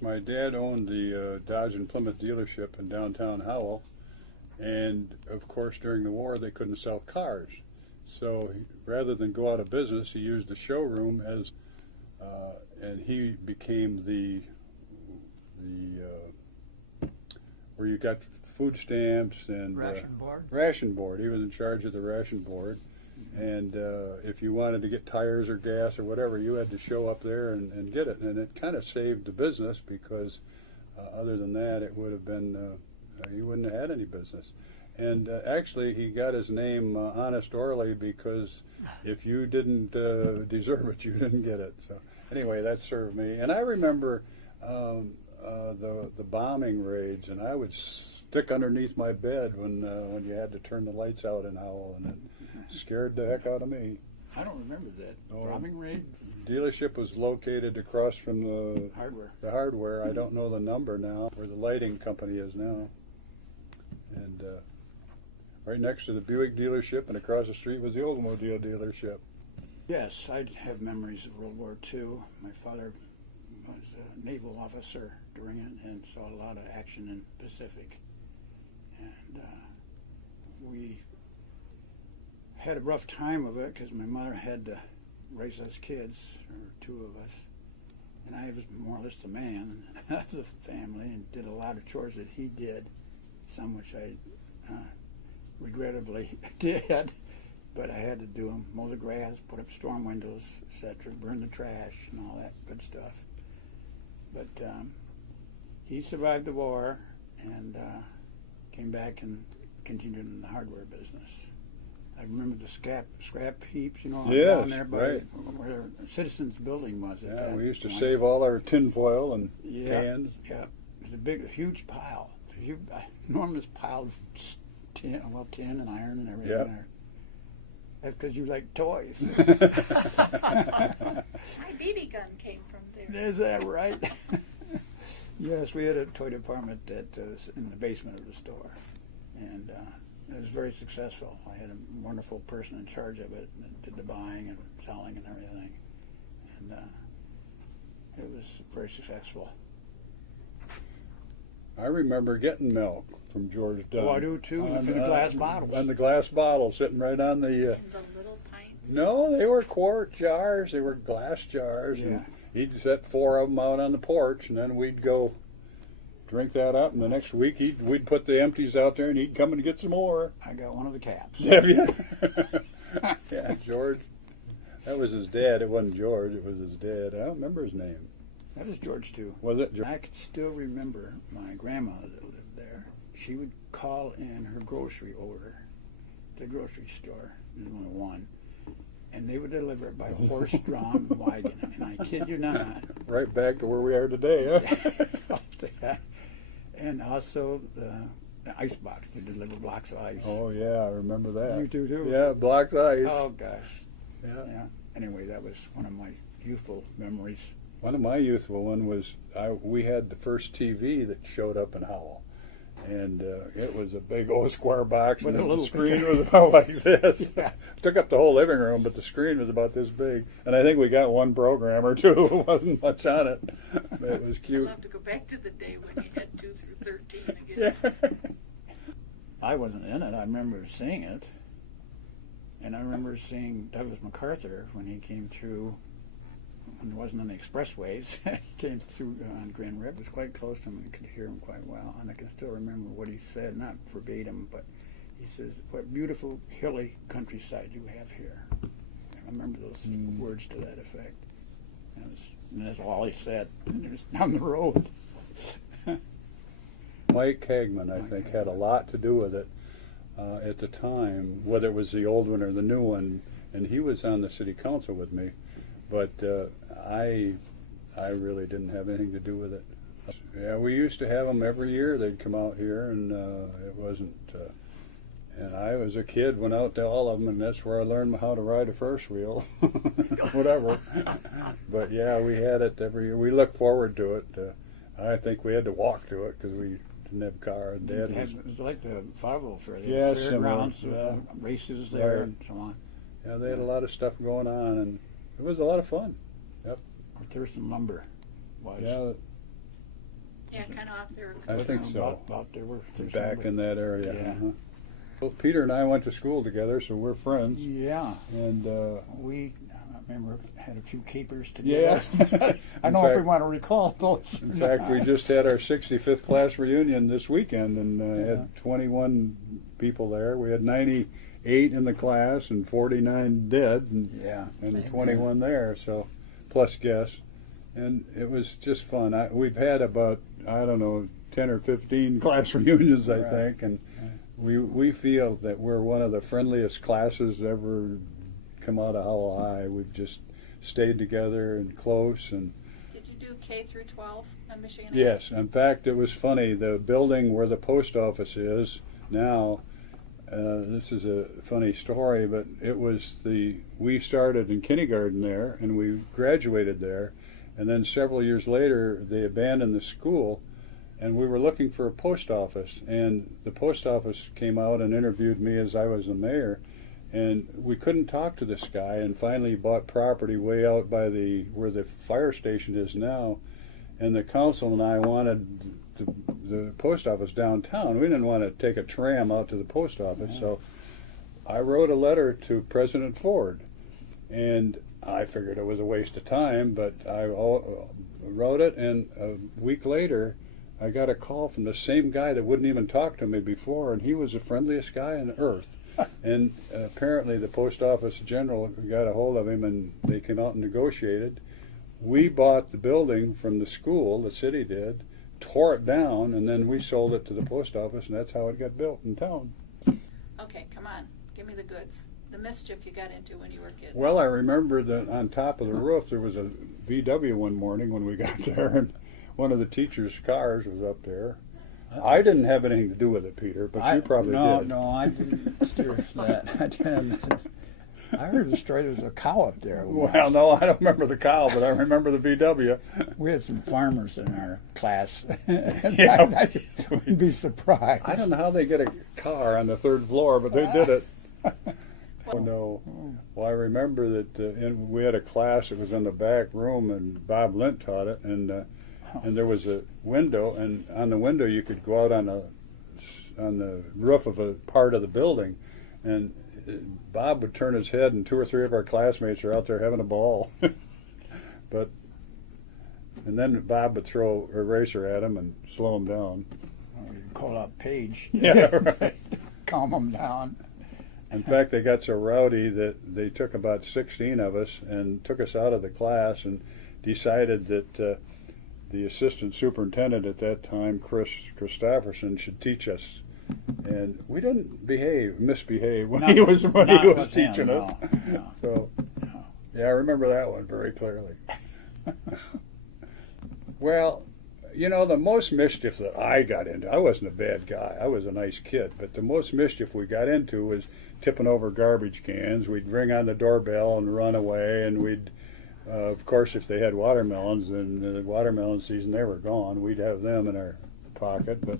My dad owned the Dodge and Plymouth dealership in downtown Howell, and of course during the war they couldn't sell cars. So rather than go out of business, he used the showroom as, and he became the where you got food stamps and Ration Board. Ration Board. He was in charge of the Ration Board, and if you wanted to get tires or gas or whatever, you had to show up there and get it. And it kind of saved the business because other than that, it would have been you wouldn't have had any business. And actually, he got his name Honest Orly because if you didn't deserve it, you didn't get it. So anyway, that served me. And I remember the bombing raids, and I would stick underneath my bed when you had to turn the lights out in Howell, and it scared the heck out of me. I don't remember that. Bombing raid? Dealership was located across from the Hardware. The Hardware. I don't know the number now, where the lighting company is now. And right next to the Buick dealership, and across the street was the Oldsmobile dealership. Yes, I have memories of World War II. My father was a naval officer during it and saw a lot of action in the Pacific. And we had a rough time of it because my mother had to raise us kids, or two of us. And I was more or less the man of the family and did a lot of chores that he did, some which I regrettably did, but I had to do them: mow the grass, put up storm windows, etc., burn the trash, and all that good stuff. But he survived the war and came back and continued in the hardware business. I remember the scrap heaps, you know, down there by where the Citizens Building was. Yeah, we used to save all our tin foil and cans. Yeah, it was a huge pile, enormous pile of tin and iron and everything there. That's because you like toys. My BB gun came from there. Is that right? Yes, we had a toy department that was in the basement of the store, and it was very successful. I had a wonderful person in charge of it that did the buying and selling and everything, and it was very successful. I remember getting milk from George Dunn. Oh, I do too. In the glass bottles. On the glass bottle, sitting right on the. In the little pints. No, they were quart jars. They were glass jars. Yeah. And he'd set 4 of them out on the porch, and then we'd go drink that up. And the next week, we'd put the empties out there, and he'd come and get some more. I got one of the caps. Have you? Yeah, George. That was his dad. It wasn't George. It was his dad. I don't remember his name. That was George too. Was it George? I can still remember my grandmother that lived there. She would call in her grocery order to the grocery store. There's only one. And they would deliver it by horse-drawn wagon. And I kid you not. Right back to where we are today, huh? And also the ice box would deliver blocks of ice. Oh, yeah, I remember that. You do too? Yeah, blocks of ice. Oh, gosh. Yeah. Anyway, that was one of my youthful memories. One of my youthful one was we had the first TV that showed up in Howell, and it was a big old square box, With and a the little screen picture. was about like this. Yeah. Took up the whole living room, but the screen was about this big, and I think we got one program or two. It wasn't much on it, but it was cute. I'll have to go back to the day when you had 2 through 13 again. Yeah. I wasn't in it. I remember seeing it. And I remember seeing Douglas MacArthur when he came through, when there wasn't any expressways. He came through on Grand River. It was quite close to him and I could hear him quite well. And I can still remember what he said, not verbatim, but he says, "What beautiful hilly countryside you have here." And I remember those words to that effect. And that's all he said. And it was down the road. Mike Hagman, I think, had a lot to do with it at the time, whether it was the old one or the new one, and he was on the city council with me, but I really didn't have anything to do with it. Yeah, we used to have them every year. They'd come out here, and it wasn't. And I was a kid, went out to all of them, and that's where I learned how to ride a first wheel, whatever. But yeah, we had it every year. We looked forward to it. I think we had to walk to it because we didn't have a car. And Dad It was like the Farville Fair. They Yeah, had similar. fairgrounds, Yeah. races there, Right. and so on. Yeah, they had a lot of stuff going on, and it was a lot of fun. Yep. Or Thurston Lumber was. Yeah, Yeah, kind of off there. I think so. About there were Back in that area. Yeah. Well, Peter and I went to school together, so we're friends. Yeah. And I remember had a few capers together. yeah. I don't know if we want to recall those. In fact, we just had our 65th class reunion this weekend, and had 21 people there. We had 98 in the class and 49 dead, and 21 there. So, plus guests, and it was just fun. We've had about 10 or 15 class reunions, I think, and we feel that we're one of the friendliest classes ever come out of Howell High. We've just stayed together and close. And did you do K through 12 in Michigan? yes, in fact, it was funny. The building where the post office is now. This is a funny story, but we started in kindergarten there, and we graduated there, and then several years later they abandoned the school, and we were looking for a post office, and the post office came out and interviewed me as I was the mayor, and we couldn't talk to this guy, and finally bought property way out by where the fire station is now, and the council and I wanted the post office downtown. We didn't want to take a tram out to the post office, so I wrote a letter to President Ford, and I figured it was a waste of time, but I wrote it, and a week later I got a call from the same guy that wouldn't even talk to me before, and he was the friendliest guy on earth. And apparently the post office general got a hold of him, and they came out and negotiated. We bought the building from the school, the city did, tore it down, and then we sold it to the post office, and that's how it got built in town. Okay, come on. Give me the goods. The mischief you got into when you were kids. Well, I remember that on top of the roof there was a VW one morning when we got there, and one of the teachers' cars was up there. I didn't have anything to do with it, Peter, but you probably did. No, I didn't steer that. I didn't. I heard the story there was a cow up there. Well, no, I don't remember the cow, but I remember the VW. We had some farmers in our class. Yeah. I wouldn't be surprised. I don't know how they get a car on the third floor, but they did it. Oh, no. Well, I remember that we had a class that was in the back room, and Bob Lint taught it, and there was a window, and on the window you could go out on the roof of a part of the building, and Bob would turn his head, and 2 or 3 of our classmates are out there having a ball. And then Bob would throw a eraser at him and slow him down. We'd call out Paige. Yeah, right. Calm him down. In fact, they got so rowdy that they took about 16 of us and took us out of the class and decided that the assistant superintendent at that time, Chris Christopherson, should teach us. And we didn't misbehave when he was teaching us. No. So, yeah, I remember that one very clearly. Well, the most mischief that I got into, I wasn't a bad guy. I was a nice kid. But the most mischief we got into was tipping over garbage cans. We'd ring on the doorbell and run away. And we'd, of course, if they had watermelons, in the watermelon season, they were gone. We'd have them in our pocket. But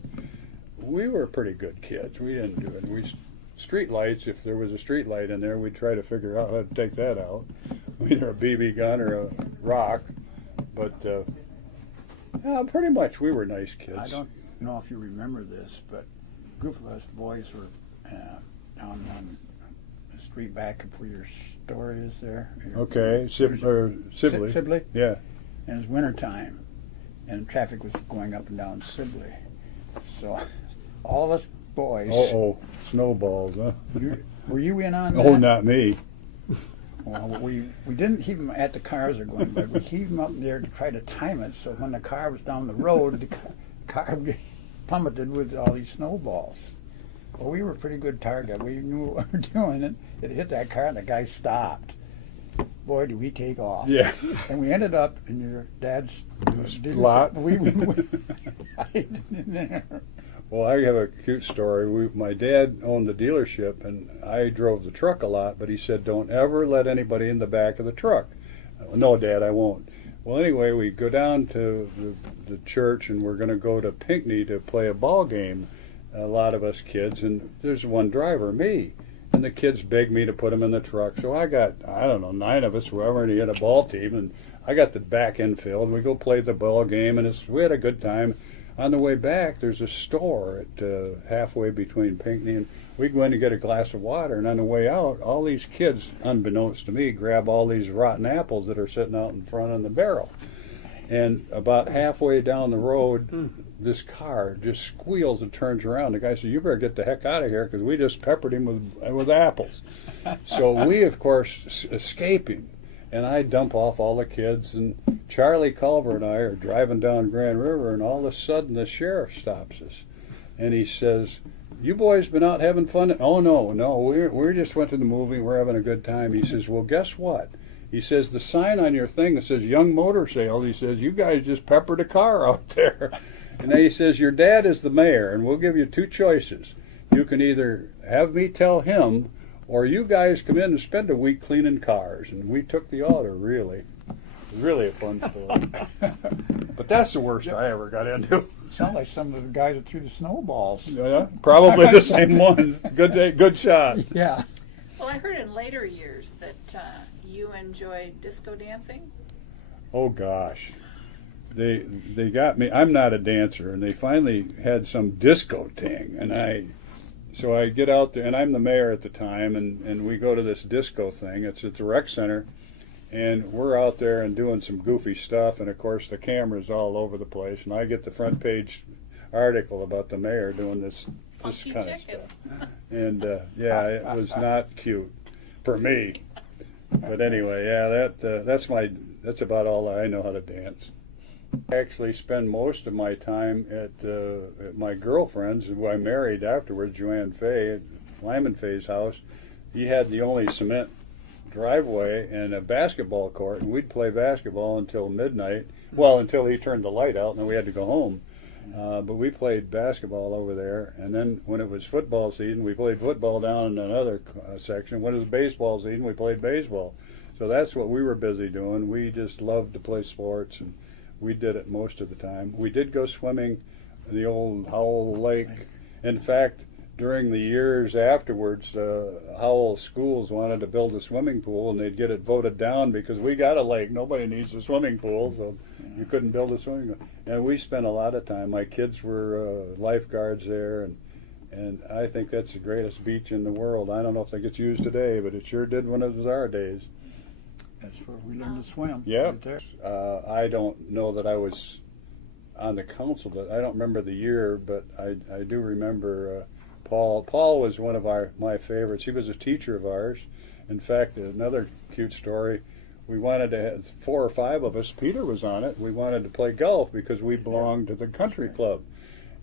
we were pretty good kids. We didn't do it. Street lights, if there was a street light in there, we'd try to figure out how to take that out. Either a BB gun or a rock. But pretty much we were nice kids. I don't know if you remember this, but a group of us boys were down on the street back where your store is there. Okay, Sibley. Sibley? Yeah. And it was wintertime, and traffic was going up and down Sibley. So all of us boys. Snowballs, huh? Were you in on that? Oh, not me. Well, we didn't heave them at the cars are going, but we heaved them up there to try to time it, so when the car was down the road, the car would be plummeted with all these snowballs. Well, we were a pretty good target. We knew what we were doing, and it hit that car, and the guy stopped. Boy, did we take off. Yeah. And we ended up in your dad's lot. We hid in there. Well, I have a cute story. My dad owned the dealership, and I drove the truck a lot, but he said, don't ever let anybody in the back of the truck. No, Dad, I won't. Well, anyway, we go down to the church, and we're going to go to Pinckney to play a ball game, a lot of us kids, and there's one driver, me. And the kids begged me to put him in the truck. So I got, 9 of us, whoever, and he had a ball team, and I got the back end filled. We go play the ball game, and we had a good time. On the way back, there's a store at halfway between Pinckney, and we go in to get a glass of water, and on the way out, all these kids, unbeknownst to me, grab all these rotten apples that are sitting out in front of the barrel. And about halfway down the road, this car just squeals and turns around. The guy said, "You better get the heck out of here, because we just peppered him with apples." So we, of course, escape him. And I dump off all the kids, and Charlie Culver and I are driving down Grand River, and all of a sudden the sheriff stops us. And he says, "You boys been out having fun?" "Oh, no, we just went to the movie. We're having a good time." He says, "Well, guess what?" He says, "The sign on your thing that says Young Motor Sales," he says, "you guys just peppered a car out there." And then he says, "Your dad is the mayor, and we'll give you two choices. You can either have me tell him, or you guys come in and spend a week cleaning cars." And we took the order, really. It was really a fun story. But that's the worst I ever got into. Sound like some of the guys that threw the snowballs. Yeah, probably the same ones. Good shot. Yeah. Well, I heard in later years that you enjoyed disco dancing. Oh gosh, they got me. I'm not a dancer, and they finally had some disco thing, and so I get out there, and I'm the mayor at the time, and we go to this disco thing. It's at the rec center, and we're out there and doing some goofy stuff, and of course the camera's all over the place, and I get the front page article about the mayor doing this Funky kind of chicken. stuff. And yeah, it was not cute for me. But anyway, yeah, that's about all I know how to dance. I actually spend most of my time at my girlfriend's, who I married afterwards, Joanne Fay, at Lyman Fay's house. He had the only cement driveway and a basketball court, and we'd play basketball until midnight. Well, until he turned the light out, and then we had to go home. But we played basketball over there, and then when it was football season, we played football down in another section. When it was baseball season, we played baseball. So that's what we were busy doing. We just loved to play sports, and we did it most of the time. We did go swimming in the old Howell Lake. In fact, during the years afterwards, Howell schools wanted to build a swimming pool, and they'd get it voted down because we got a lake. Nobody needs a swimming pool, so you couldn't build a swimming pool. And we spent a lot of time. My kids were lifeguards there, and I think that's the greatest beach in the world. I don't know if it gets used today, but it sure did when it was our days. That's where we learned to swim. Yeah. Right there. I don't know that I was on the council, but I don't remember the year, but I do remember Paul. Paul was one of my favorites. He was a teacher of ours. In fact, another cute story, we wanted to have 4 or 5 of us, Peter was on it, we wanted to play golf because we belonged to the country club.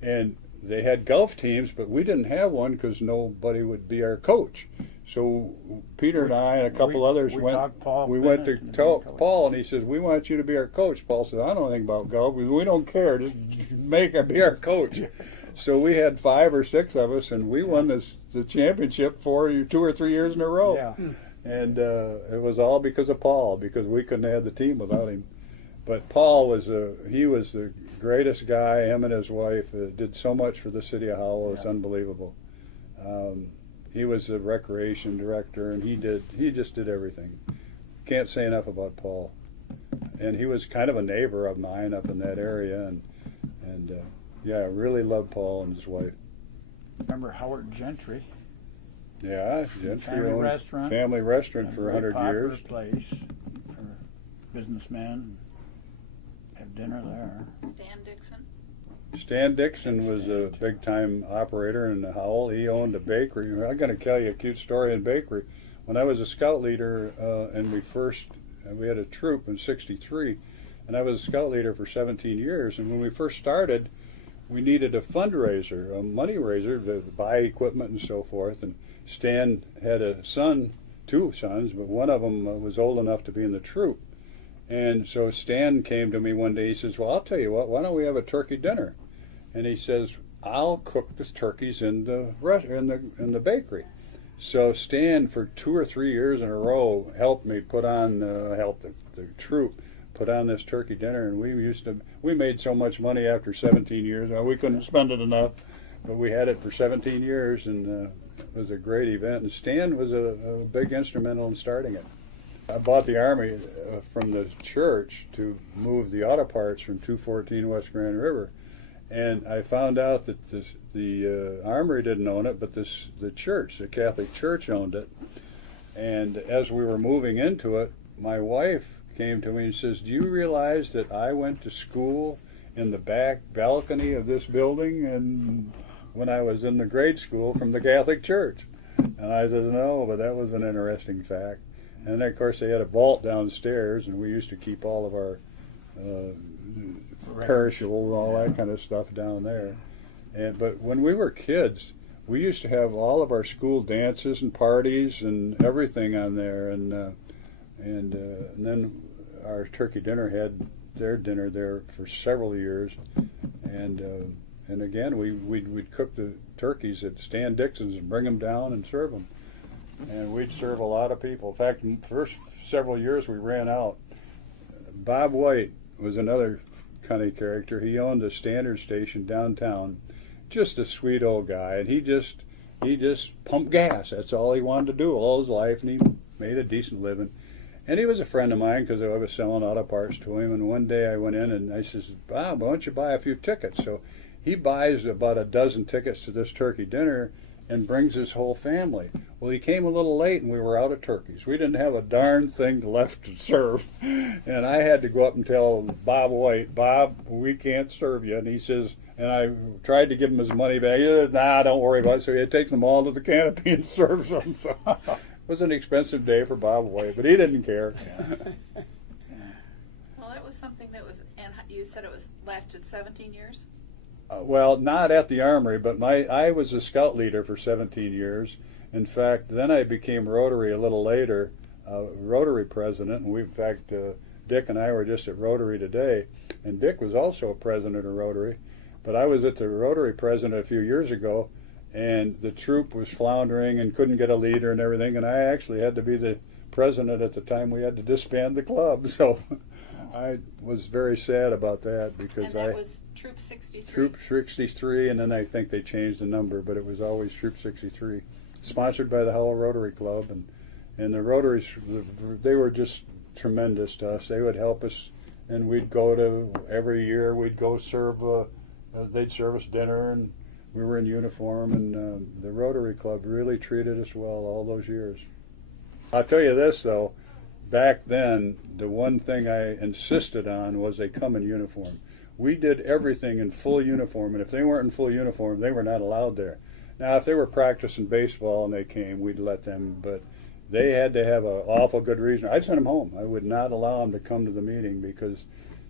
And they had golf teams, but we didn't have one because nobody would be our coach. So Peter and I and a couple others went to talk Paul, and he says, "We want you to be our coach." Paul said, "I don't know anything about golf. We don't care. Just make him be our coach." So we had 5 or 6 of us, and we won the championship for 2 or 3 years in a row. Yeah. And it was all because of Paul, because we couldn't have the team without him. But Paul was he was the greatest guy. Him and his wife did so much for the city of Howell. It's unbelievable. He was the recreation director, and he just did everything. Can't say enough about Paul. And he was kind of a neighbor of mine up in that area, and yeah, I really loved Paul and his wife. Remember Howard Gentry? Yeah, Gentry Family owned restaurant. Family restaurant for 100 years. Place for businessmen. Have dinner there. Stan Dixon. Stan Dixon was a big-time operator in Howell. He owned a bakery. I'm going to tell you a cute story in bakery. When I was a scout leader, and we had a troop in '63, and I was a scout leader for 17 years. And when we first started, we needed a fundraiser, a money raiser to buy equipment and so forth. And Stan had a son, 2 sons, but one of them was old enough to be in the troop. And so Stan came to me one day. He says, "Well, I'll tell you what. Why don't we have a turkey dinner?" And he says, "I'll cook the turkeys in the bakery." So Stan, for 2 or 3 years in a row, helped me help the troop put on this turkey dinner. And we made so much money after 17 years. We couldn't spend it enough, but we had it for 17 years, and it was a great event. And Stan was a big instrumental in starting it. I bought the Army from the church to move the auto parts from 214 West Grand River. And I found out that the Armory didn't own it, but the church, the Catholic Church, owned it. And as we were moving into it, my wife came to me and says, "Do you realize that I went to school in the back balcony of this building and when I was in the grade school from the Catholic Church?" And I said, "No, but that was an interesting fact." And then, of course, they had a vault downstairs, and we used to keep all of our perishables, all that kind of stuff down there. But when we were kids, we used to have all of our school dances and parties and everything on there, and then our turkey dinner had their dinner there for several years, and again we'd cook the turkeys at Stan Dixon's and bring them down and serve them, and we'd serve a lot of people. In fact, the first several years we ran out. Bob White was another funny character. He owned a Standard station downtown. Just a sweet old guy, and he just pumped gas. That's all he wanted to do all his life, and he made a decent living. And he was a friend of mine because I was selling auto parts to him. And one day I went in and I says, "Bob, why don't you buy a few tickets?" So he buys about a dozen tickets to this turkey dinner and brings his whole family. Well, he came a little late and we were out of turkeys. We didn't have a darn thing left to serve. And I had to go up and tell Bob White, "Bob, we can't serve you." And he says, and I tried to give him his money back. He said, "Nah, don't worry about it." So he takes them all to the canopy and serves them. So it was an expensive day for Bob White, but he didn't care. Well, that was something that was, and you said it was lasted 17 years? Well, not at the Armory, but I was a scout leader for 17 years. In fact, then I became Rotary a little later, Rotary president. And in fact, Dick and I were just at Rotary today, and Dick was also a president of Rotary. But I was at the Rotary president a few years ago, and the troop was floundering and couldn't get a leader and everything, and I actually had to be the president at the time we had to disband the club. So I was very sad about that because and that was Troop 63? Troop 63, and then I think they changed the number, but it was always Troop 63. Sponsored by the Howell Rotary Club, and the Rotaries, they were just tremendous to us. They would help us, and we'd go to, every year we'd go serve, they'd serve us dinner, and we were in uniform, and the Rotary Club really treated us well all those years. I'll tell you this, though, back then, the one thing I insisted on was they come in uniform. We did everything in full uniform, and if they weren't in full uniform, they were not allowed there. Now, if they were practicing baseball and they came, we'd let them, but they had to have an awful good reason. I'd send them home. I would not allow them to come to the meeting because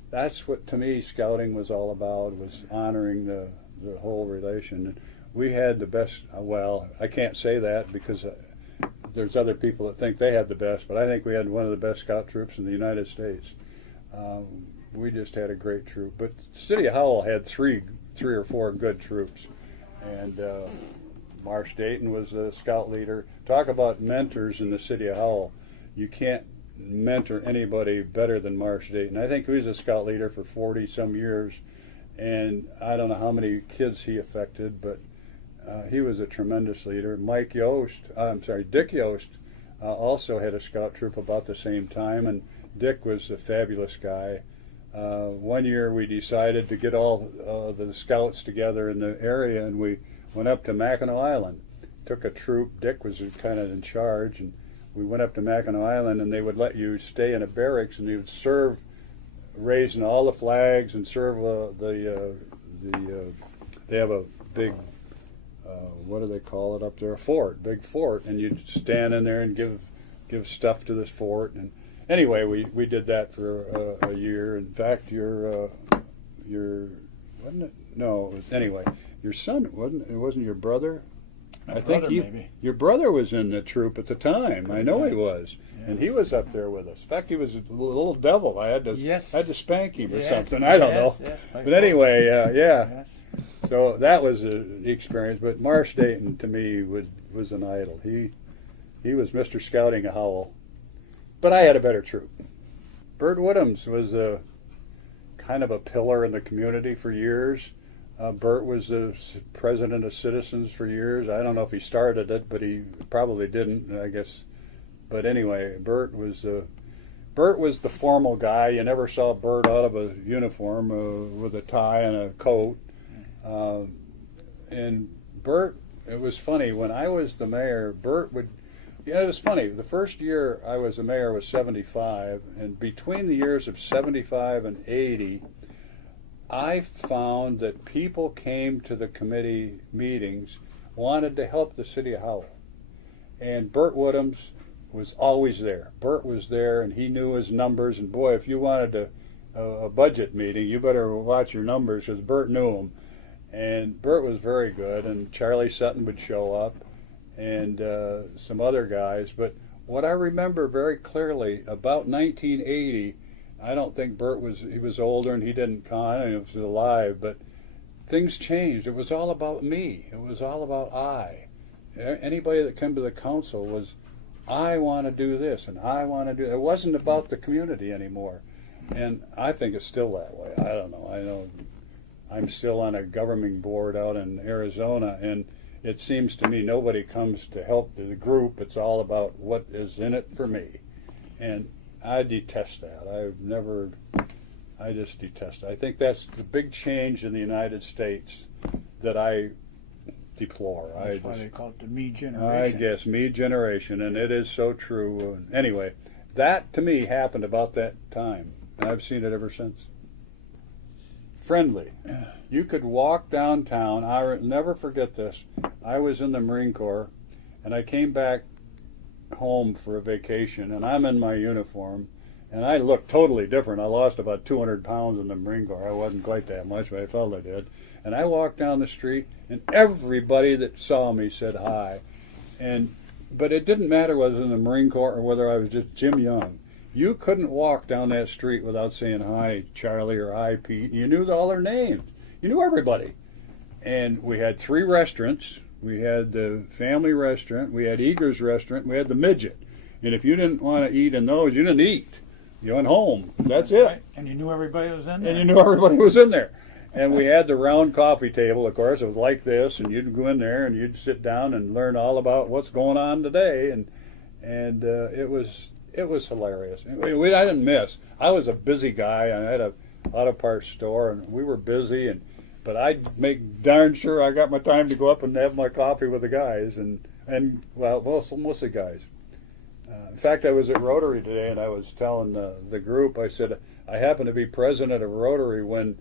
that's what, to me, scouting was all about, was honoring the whole relation. And we had the best, well, I can't say that because there's other people that think they had the best, but I think we had one of the best scout troops in the United States. We just had a great troop. But the city of Howell had three or four good troops. And Marsh Dayton was a scout leader. Talk about mentors in the city of Howell. You can't mentor anybody better than Marsh Dayton. I think he was a scout leader for 40-some years, and I don't know how many kids he affected, but he was a tremendous leader. Dick Yost also had a scout troop about the same time, and Dick was a fabulous guy. One year we decided to get all the scouts together in the area, and we went up to Mackinac Island. Took a troop. Dick was kind of in charge, and we went up to Mackinac Island, and they would let you stay in a barracks, and you would serve, raising all the flags, and serve they have a big, what do they call it up there? A fort, big fort, and you'd stand in there and give stuff to this fort. And anyway, we did that for a year. In fact, your wasn't it? No, it was, anyway, your son wasn't your brother? My brother, maybe. Your brother was in the troop at the time. I know he was, and he was up there with us. In fact, he was a little devil. I had to spank him or something. I don't know. Yes, but anyway, yeah. Yes. So that was the experience. But Marsh Dayton to me was an idol. He was Mr. Scouting of Howell. But I had a better troop. Bert Woodhams was a kind of a pillar in the community for years. Bert was the president of Citizens for years. I don't know if he started it, but he probably didn't, I guess. But anyway, Bert was the formal guy. You never saw Bert out of a uniform with a tie and a coat. And Bert, it was funny, when I was the mayor, Bert would, yeah, it was funny. The first year I was the mayor was 75, and between the years of 75 and 80, I found that people came to the committee meetings, wanted to help the city of Howell. And Bert Woodhams was always there. Bert was there, and he knew his numbers, and boy, if you wanted a budget meeting, you better watch your numbers, because Bert knew them. And Bert was very good, and Charlie Sutton would show up, and some other guys. But what I remember very clearly, about 1980, I don't think Bert was, he was older and he didn't con, and he was alive, but things changed. It was all about me. It was all about I. Anybody that came to the council was, I want to do this, and I want to do, it wasn't about the community anymore. And I think it's still that way. I don't know. I know I'm still on a governing board out in Arizona, and it seems to me nobody comes to help the group. It's all about what is in it for me. And I detest that. I just detest it. I think that's the big change in the United States that I deplore. That's why they call it the me I generation. guess me generation, and it is so true. Anyway, that to me happened about that time, and I've seen it ever since. Friendly. You could walk downtown. I'll never forget this. I was in the Marine Corps, and I came back home for a vacation, and I'm in my uniform, and I looked totally different. I lost about 200 pounds in the Marine Corps. I wasn't quite that much, but I felt I did. And I walked down the street, and everybody that saw me said hi. But it didn't matter whether I was in the Marine Corps or whether I was just Jim Young. You couldn't walk down that street without saying hi, Charlie, or hi, Pete. You knew all their names. You knew everybody. And we had 3 restaurants. We had the family restaurant, we had Eager's restaurant, we had the Midget. And if you didn't want to eat in those, you didn't eat. You went home. That's it. Right. And you knew everybody was in there. And you knew everybody was in there. And we had the round coffee table, of course. It was like this, and you'd go in there and you'd sit down and learn all about what's going on today. And it was hilarious. I didn't miss. I was a busy guy. I had a auto parts store, and we were busy. But I'd make darn sure I got my time to go up and have my coffee with the guys, and mostly guys. In fact, I was at Rotary today, and I was telling the group, I said, I happen to be president of Rotary when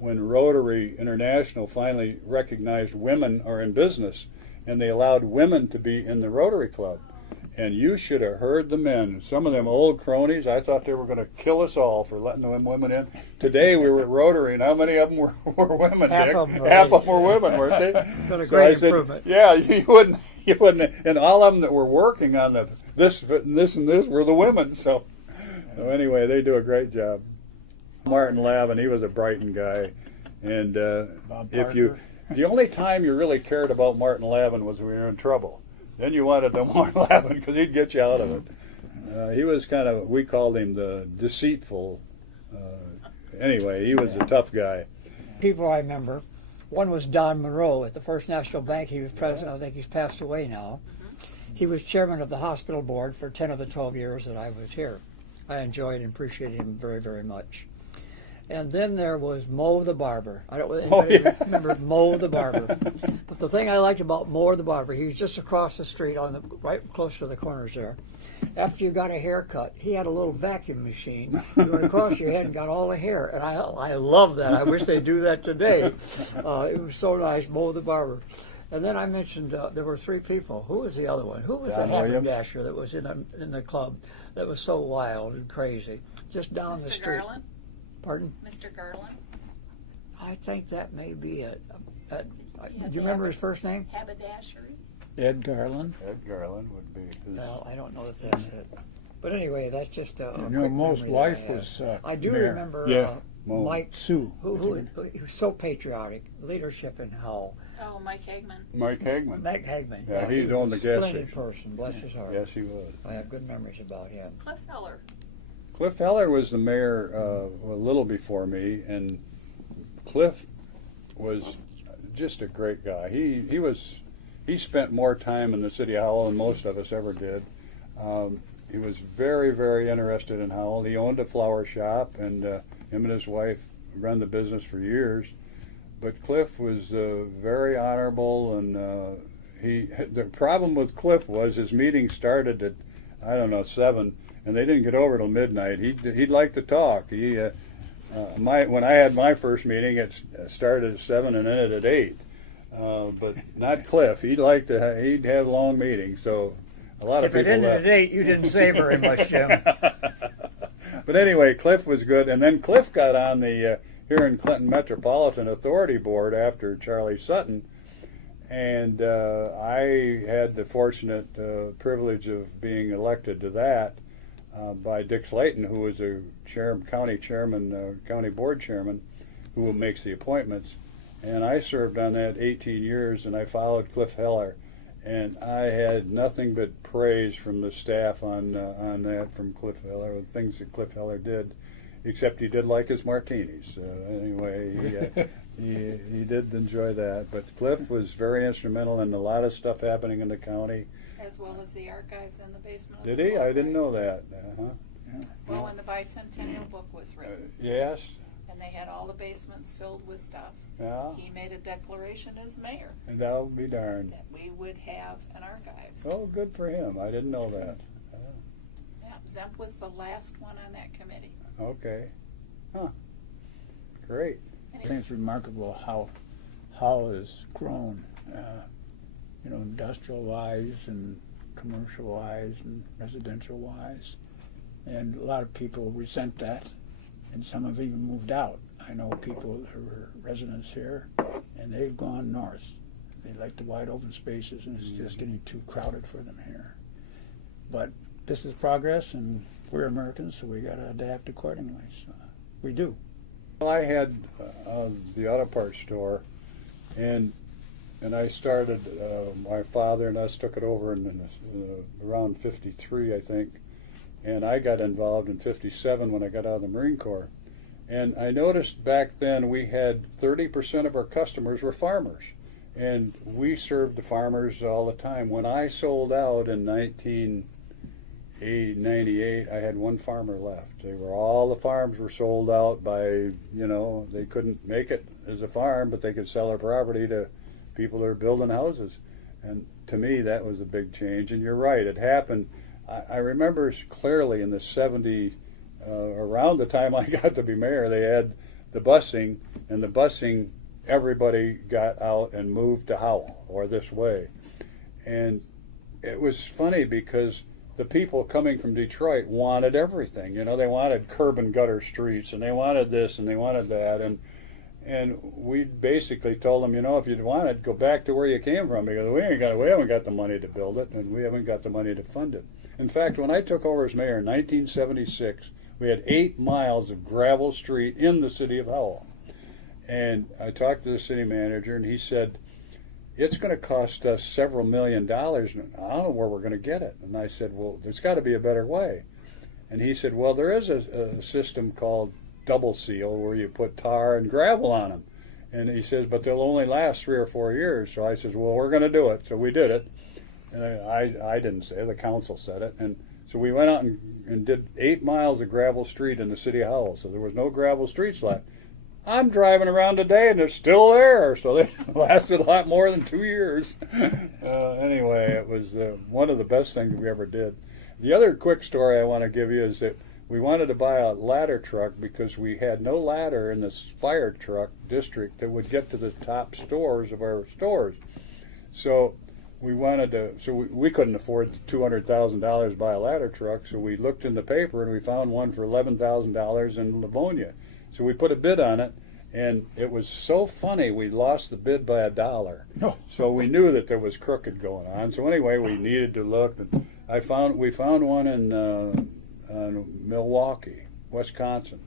Rotary International finally recognized women are in business, and they allowed women to be in the Rotary Club. And you should have heard the men. Some of them old cronies, I thought they were going to kill us all for letting them women in. Today we were at Rotary, and how many of them were women, Half Dick? of them were Half of them were women, weren't they? Been a So great I said, improvement. yeah, you wouldn't. And all of them that were working on this and this were the women. So anyway, they do a great job. Martin Lavin, he was a Brighton guy. And the only time you really cared about Martin Lavin was when you were in trouble. Then you wanted to Martin Lavin because he'd get you out of it. He was kind of, we called him the deceitful. Anyway, he was a tough guy. People I remember, one was Don Monroe at the First National Bank. He was president. I think he's passed away now. He was chairman of the hospital board for 10 of the 12 years that I was here. I enjoyed and appreciated him very, very much. And then there was Mo the barber. I don't know if anybody remember Mo the barber. But the thing I liked about Mo the barber, he was just across the street, right close to the corners there. After you got a haircut, he had a little vacuum machine. You went across your head and got all the hair. And I love that. I wish they'd do that today. It was so nice, Mo the barber. And then I mentioned there were 3 people. Who was the other one? Who was the haberdasher that was in the club that was so wild and crazy? Just down the street. Garland? Pardon? Mr. Garland? I think that may be it. Do Yeah, you remember his first name? Haberdashery? Ed Garland. Ed Garland would be his. Well, I don't know if that's it. But anyway, that's just a You quick know, Mo's memory that wife I have. was I do mayor. remember Mo. Mike Sue. who he was so patriotic, leadership in Howell. Oh, Mike Hagman. Mike Hagman. Mac Hagman. Yeah, he was owned a the gas splendid station. person, bless his heart. Yes, he was. I have good memories about him. Cliff Heller. Cliff Heller was the mayor a little before me, and Cliff was just a great guy. He spent more time in the city of Howell than most of us ever did. He was very, very interested in Howell. He owned a flower shop, and him and his wife run the business for years. but Cliff was very honorable, and the problem with Cliff was his meeting started at, I don't know, 7, and they didn't get over till midnight. He'd like to talk. When I had my first meeting, it started at 7 and ended at 8. But not Cliff. He'd have long meetings. So a lot of If it people ended left. at 8, you didn't say very much, Jim. But anyway, Cliff was good, and then Cliff got on the Huron Clinton Metropolitan Authority Board after Charlie Sutton, and I had the fortunate privilege of being elected to that by Dick Slayton, who was a county chairman, county board chairman, who makes the appointments. And I served on that 18 years, and I followed Cliff Heller, and I had nothing but praise from the staff on that, from Cliff Heller, the things that Cliff Heller did, except he did like his martinis. Anyway, he did enjoy that. But Cliff was very instrumental in a lot of stuff happening in the county. As well as the archives in the basement. Did of the he? I didn't library. know that. Uh-huh. Well, when the bicentennial book was written, Yes. and they had all the basements filled with stuff, Yeah. he made a declaration as mayor And that'll be darned. that we would have an archives. Oh, good for him. I didn't know that. Yeah, Zemp was the last one on that committee. Okay. Huh. Great. I think it's remarkable how Howell has grown, industrial-wise and commercial-wise and residential-wise. And a lot of people resent that, and some have even moved out. I know people who are residents here, and they've gone north. They like the wide open spaces, and it's just getting too crowded for them here. But this is progress, and we're Americans, so we got to adapt accordingly. So we do. Well, I had the auto parts store, and I started. My father and us took it over in around '53, I think, and I got involved in '57 when I got out of the Marine Corps. And I noticed back then we had 30% of our customers were farmers, and we served the farmers all the time. When I sold out in 1998, I had one farmer left. All the farms were sold out by, they couldn't make it as a farm, but they could sell their property to people that are building houses. And to me, that was a big change. And you're right, it happened. I remember clearly in the 70s, around the time I got to be mayor, they had the busing, and the busing, everybody got out and moved to Howell or this way. And it was funny because the people coming from Detroit wanted everything. They wanted curb and gutter streets, and they wanted this and they wanted that. And we basically told them, if you want it, go back to where you came from, because we haven't got the money to build it, and we haven't got the money to fund it. In fact, when I took over as mayor in 1976, we had 8 miles of gravel street in the city of Howell. And I talked to the city manager, and he said, it's going to cost us several $1 million. I don't know where we're going to get it. And I said, well, there's got to be a better way. And he said, well, there is a system called double seal where you put tar and gravel on them. And he says, but they'll only last 3 or 4 years. So I said, well, we're going to do it. So we did it. And I didn't say it, the council said it. And so we went out and did 8 miles of gravel street in the city of Howell. So there was no gravel streets left. I'm driving around today and they're still there. So they lasted a lot more than 2 years. Anyway, it was one of the best things we ever did. The other quick story I want to give you is that we wanted to buy a ladder truck because we had no ladder in this fire truck district that would get to the top stores of our stores. So we wanted to, we couldn't afford $200,000 to buy a ladder truck, so we looked in the paper and we found one for $11,000 in Livonia. So we put a bid on it, and it was so funny, we lost the bid by $1. Oh. So we knew that there was crooked going on. So anyway, we needed to look. And we found one in Milwaukee, Wisconsin.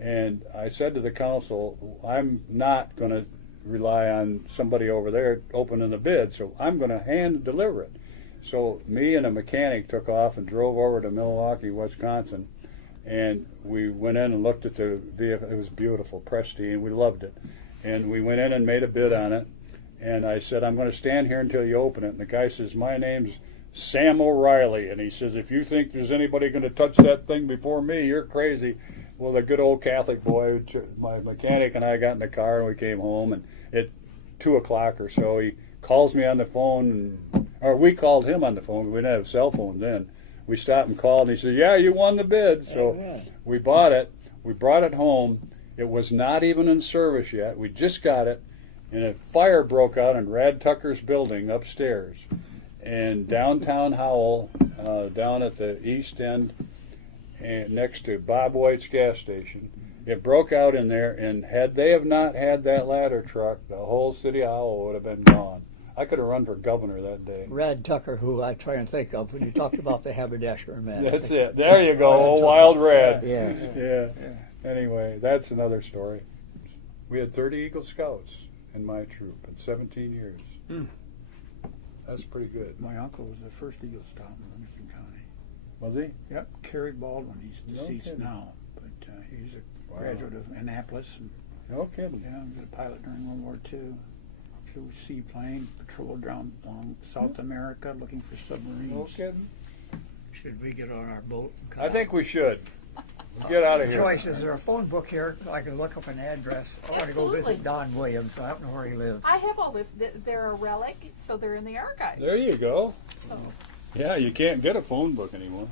And I said to the council, I'm not going to rely on somebody over there opening the bid, so I'm going to hand deliver it. So me and a mechanic took off and drove over to Milwaukee, Wisconsin, and we went in and looked at the vehicle. It was beautiful, pristine. We loved it. And we went in and made a bid on it, and I said, I'm going to stand here until you open it. And the guy says, my name's Sam O'Reilly, and he says, if you think there's anybody going to touch that thing before me, you're crazy. Well, the good old Catholic boy, my mechanic and I got in the car and we came home, and at 2 o'clock or so, he calls me on the phone, or we called him on the phone. We didn't have a cell phone then. We stopped and called, and he said, "Yeah, you won the bid." So we bought it. We brought it home. It was not even in service yet. We just got it, and a fire broke out in Rad Tucker's building upstairs, in downtown Howell, down at the east end, and next to Bob White's gas station. It broke out in there, and had they have not had that ladder truck, the whole city of Howell would have been gone. I could have run for governor that day. Rad Tucker, who I try and think of when you talked about the haberdasher man. That's it. There you go, old Wild Red. Yeah. Anyway, that's another story. We had 30 Eagle Scouts in my troop in 17 years. That's pretty good. My uncle was the first Eagle Scout in Livingston County. Was he? Yep, Kerry Baldwin. He's deceased kidding. now, but he's a graduate of Annapolis. And, No kidding. yeah, he was a pilot during World War II. Flew seaplane, patrolled around South America looking for submarines. No kidding. Should we get on our boat? And come I out? think we should. Get out of here. Joyce, is there a phone book here so I can look up an address? I want to go Absolutely. visit Don Williams. I don't know where he lives. I have all this. They're a relic, so they're in the archives. There you go. So Yeah, you can't get a phone book anymore.